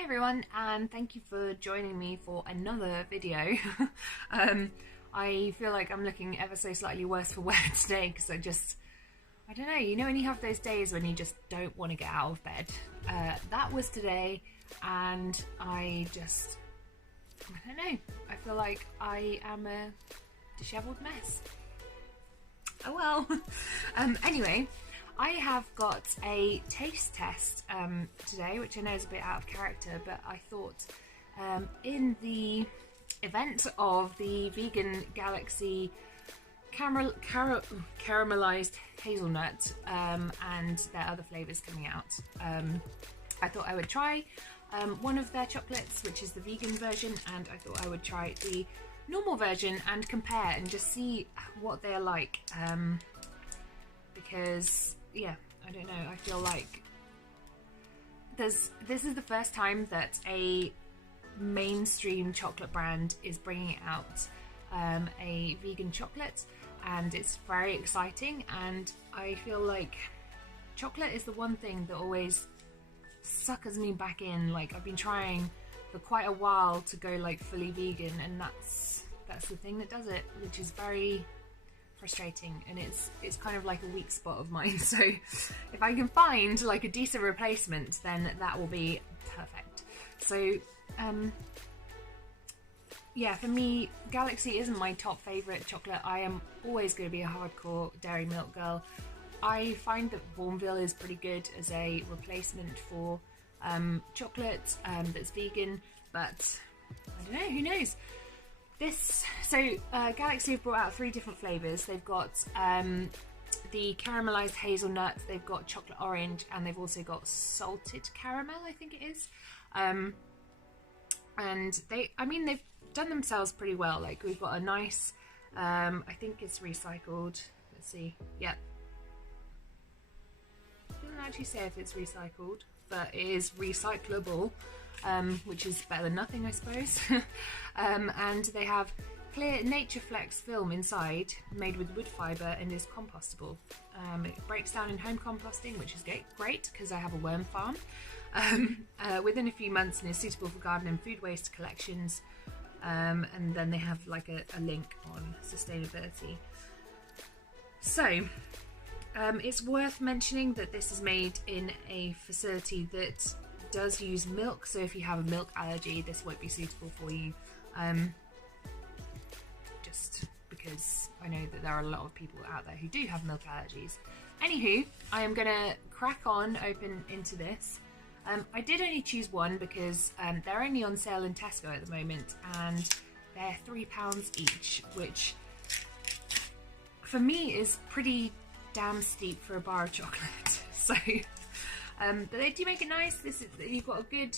Hi everyone, and thank you for joining me for another video. I feel like I'm looking ever so slightly worse for wear today because I don't know, you know when you have those days when you just don't want to get out of bed? That was today, and I don't know, I feel like I am a dishevelled mess. Oh well. Anyway, I have got a taste test today, which I know is a bit out of character, but I thought in the event of the Vegan Galaxy Caramelised Hazelnut and their other flavours coming out, I thought I would try one of their chocolates, which is the vegan version, and I thought I would try the normal version and compare and just see what they're like, because yeah, I don't know, I feel like this is the first time that a mainstream chocolate brand is bringing out a vegan chocolate, and it's very exciting, and I feel like chocolate is the one thing that always suckers me back in. Like, I've been trying for quite a while to go like fully vegan, and that's the thing that does it, which is very frustrating, and it's kind of like a weak spot of mine. So if I can find like a decent replacement, then that will be perfect. So yeah, for me, Galaxy isn't my top favourite chocolate. I am always going to be a hardcore dairy milk girl. I find that Bournville is pretty good as a replacement for chocolate that's vegan, but I don't know, who knows? Galaxy have brought out 3 different flavours. They've got the caramelised hazelnut, they've got chocolate orange, and they've also got salted caramel, I think it is. And they've done themselves pretty well. Like, we've got a nice, I think it's recycled. Let's see. Yep. It doesn't actually say if it's recycled, but it is recyclable, which is better than nothing, I suppose. And they have clear Nature Flex film inside, made with wood fibre, and is compostable. It breaks down in home composting, which is great because I have a worm farm. Within a few months, and is suitable for garden and food waste collections. And then they have like a link on sustainability. So it's worth mentioning that this is made in a facility that does use milk, so if you have a milk allergy, this won't be suitable for you. Just because I know that there are a lot of people out there who do have milk allergies. Anywho, I am gonna crack on open into this. I did only choose one because they're only on sale in Tesco at the moment, and they're £3 each, which for me is pretty damn steep for a bar of chocolate. So but they do make it nice. You've got a good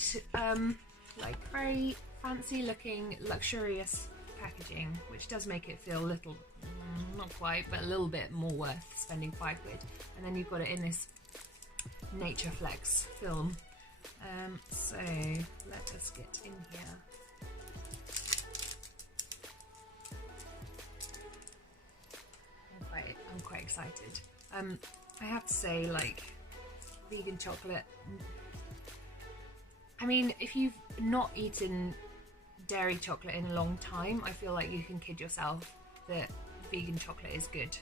like very fancy looking luxurious packaging, which does make it feel a little, not quite, but a little bit more worth spending £5. And then you've got it in this Nature Flex film. So let us get in here. I'm quite excited. I have to say, like, vegan chocolate, I mean, if you've not eaten dairy chocolate in a long time, I feel like you can kid yourself that vegan chocolate is good.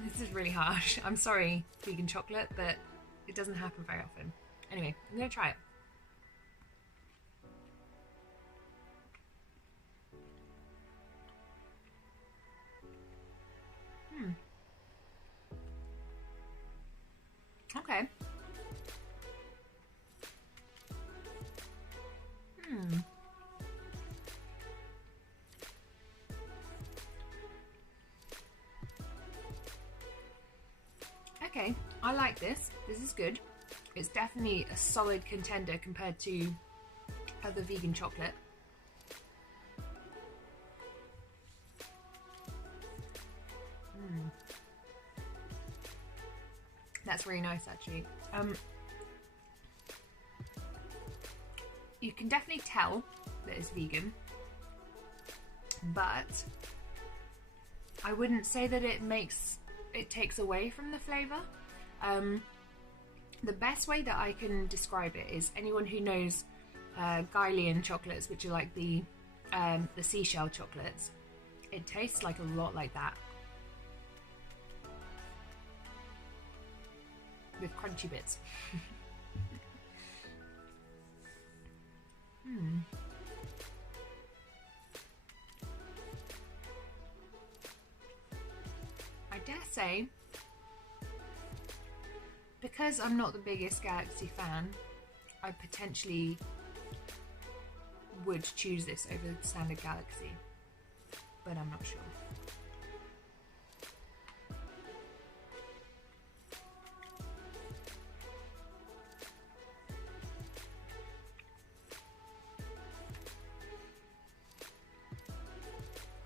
This is really harsh. I'm sorry, vegan chocolate, but it doesn't happen very often. Anyway, I'm gonna try it. Okay. Okay, I like this. This is good. It's definitely a solid contender compared to other vegan chocolate. That's really nice, actually. You can definitely tell that it's vegan, but I wouldn't say that it takes away from the flavour. The best way that I can describe it is anyone who knows Guylian chocolates, which are like the seashell chocolates. It tastes like a lot like that, with crunchy bits. I dare say, because I'm not the biggest Galaxy fan, I potentially would choose this over the standard Galaxy, but I'm not sure.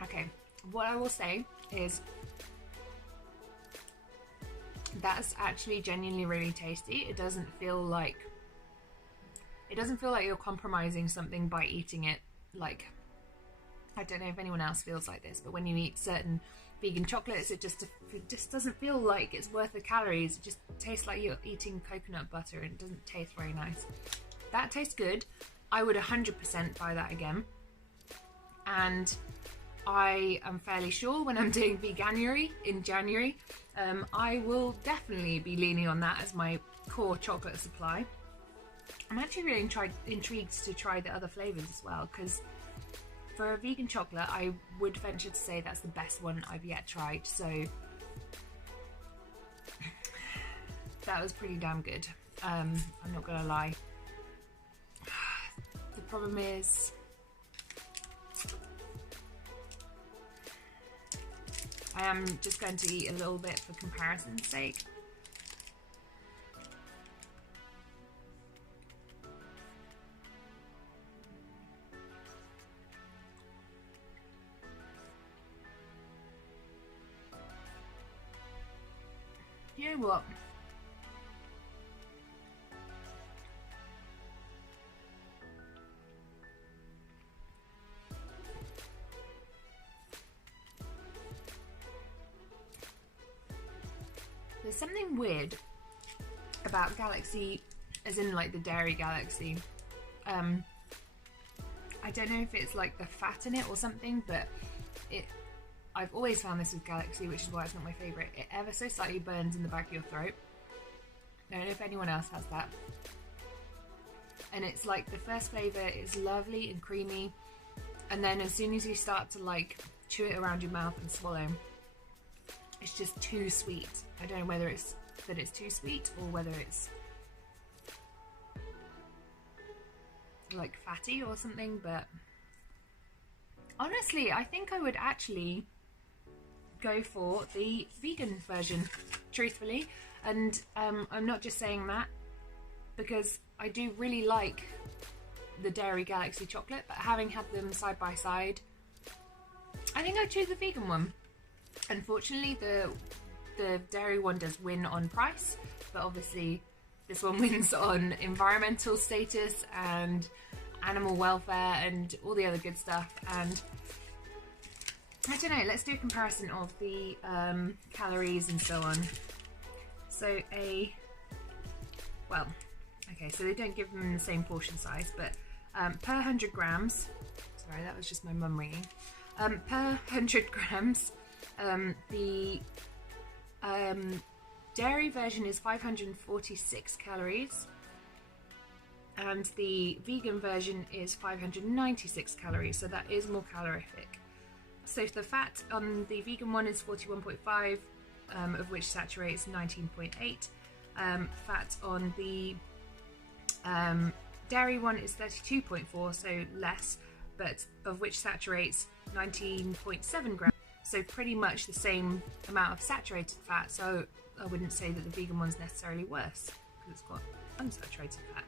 Okay, what I will say is that's actually genuinely really tasty. It doesn't feel like you're compromising something by eating it. Like, I don't know if anyone else feels like this, but when you eat certain vegan chocolates, it just doesn't feel like it's worth the calories. It just tastes like you're eating coconut butter, and it doesn't taste very nice. That tastes good. I would 100% buy that again. And I am fairly sure when I'm doing Veganuary in January, I will definitely be leaning on that as my core chocolate supply. I'm actually really intrigued to try the other flavours as well, because for a vegan chocolate, I would venture to say that's the best one I've yet tried, so that was pretty damn good. I'm not gonna lie. The problem is, I am just going to eat a little bit for comparison's sake. You know what? There's something weird about Galaxy, as in like the Dairy Galaxy. I don't know if it's like the fat in it or something, but I've always found this with Galaxy, which is why it's not my favourite. It ever so slightly burns in the back of your throat. I don't know if anyone else has that. And it's like the first flavour is lovely and creamy, and then as soon as you start to like chew it around your mouth and swallow, it's just too sweet. I don't know whether it's that it's too sweet or whether it's like fatty or something, but honestly, I think I would actually go for the vegan version, truthfully. And I'm not just saying that because I do really like the Dairy Galaxy chocolate, but having had them side by side, I think I'd choose the vegan one. Unfortunately, the dairy one does win on price, but obviously this one wins on environmental status and animal welfare and all the other good stuff. And I don't know, let's do a comparison of the calories and so on. So so they don't give them the same portion size, but per 100 grams, sorry, that was just my mum ringing. Per 100 grams, the dairy version is 546 calories, and the vegan version is 596 calories, so that is more calorific. So the fat on the vegan one is 41.5, of which saturates 19.8. Fat on the dairy one is 32.4, so less, but of which saturates 19.7 grams. So pretty much the same amount of saturated fat, so I wouldn't say that the vegan one's necessarily worse because it's got unsaturated fat.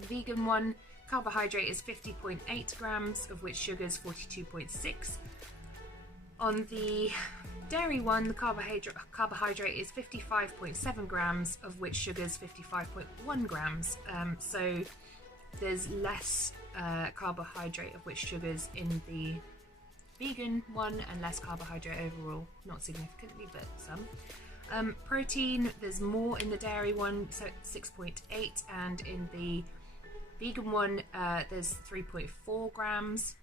The vegan one, carbohydrate is 50.8 grams, of which sugar is 42.6. On the dairy one, the carbohydrate is 55.7 grams, of which sugar is 55.1 grams. So there's less carbohydrate, of which sugars in the vegan one, and less carbohydrate overall, not significantly, but some. Protein, there's more in the dairy one, so 6.8, and in the vegan one there's 3.4 grams.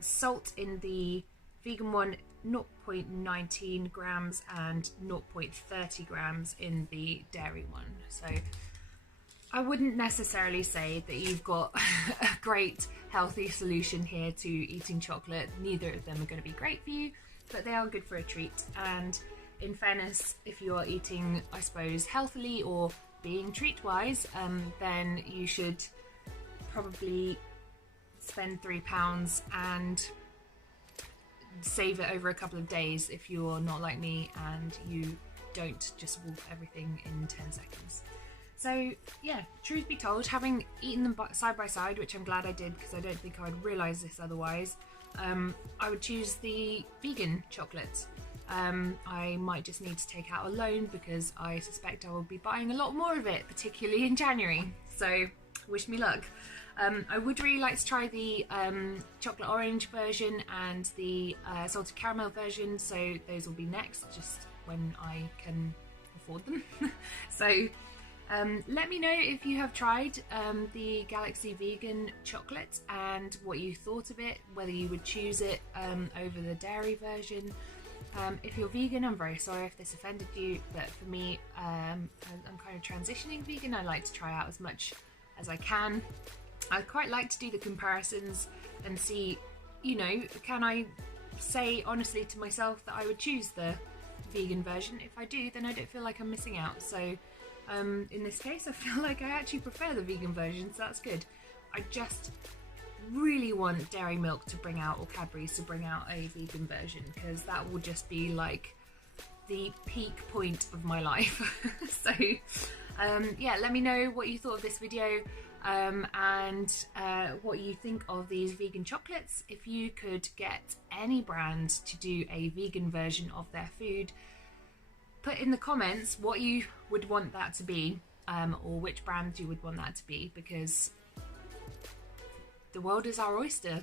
Salt in the vegan one, 0.19 grams, and 0.30 grams in the dairy one. So I wouldn't necessarily say that you've got a great healthy solution here to eating chocolate. Neither of them are going to be great for you, but they are good for a treat. And in fairness, if you are eating, I suppose, healthily or being treat-wise, then you should probably spend £3 and save it over a couple of days if you're not like me and you don't just wolf everything in 10 seconds. So yeah, truth be told, having eaten them side by side, which I'm glad I did because I don't think I would realise this otherwise, I would choose the vegan chocolate. I might just need to take out a loan because I suspect I will be buying a lot more of it, particularly in January. So wish me luck. I would really like to try the chocolate orange version and the salted caramel version, so those will be next, just when I can afford them. So let me know if you have tried the Galaxy Vegan chocolate and what you thought of it, whether you would choose it over the dairy version. If you're vegan, I'm very sorry if this offended you, but for me, I'm kind of transitioning vegan. I like to try out as much as I can. I quite like to do the comparisons and see, you know, can I say honestly to myself that I would choose the vegan version? If I do, then I don't feel like I'm missing out. So in this case, I feel like I actually prefer the vegan version, so that's good. I just really want Dairy Milk to bring out, or Cadbury's to bring out, a vegan version, because that will just be like the peak point of my life. So yeah, let me know what you thought of this video and what you think of these vegan chocolates. If you could get any brand to do a vegan version of their food, put in the comments what you would want that to be, or which brand you would want that to be, because the world is our oyster.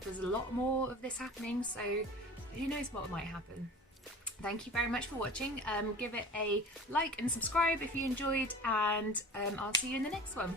There's a lot more of this happening, so who knows what might happen. Thank you very much for watching. Give it a like and subscribe if you enjoyed, and I'll see you in the next one.